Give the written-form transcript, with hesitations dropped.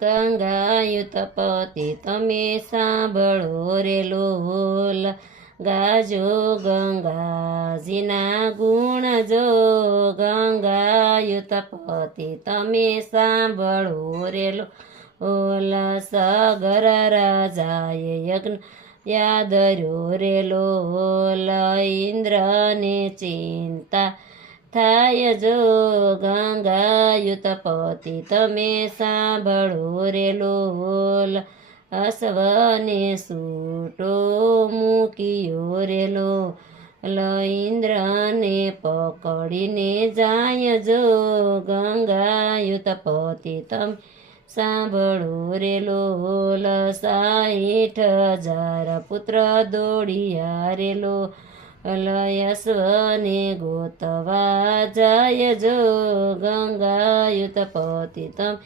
ગંગાયુતપતિ તમે સાંભળો રે લોલ, ગાજો ગંગાજીના ગુણ જો. ગંગાયુતપતિ તમે સાંભળો રે લોલ, સગર રાજાએ યજ્ઞ યાદર્યો રે લોલ, ઇન્દ્રને ચિંતા થાય જો. ગંગાયુતપતિ તમે સાંભળો રે લોલ, અશ્વને સૂટો મૂક્યો રે લોલ, ઇન્દ્રને પકડીને જાય જો. ગંગાયુતપતિ તમે સાંભળો રે લોલ, 60,000 પુત્ર દોડિયા રે લોલ, અશ્વને ગોતવા જાય જો. ગંગાયુતપતિ તમે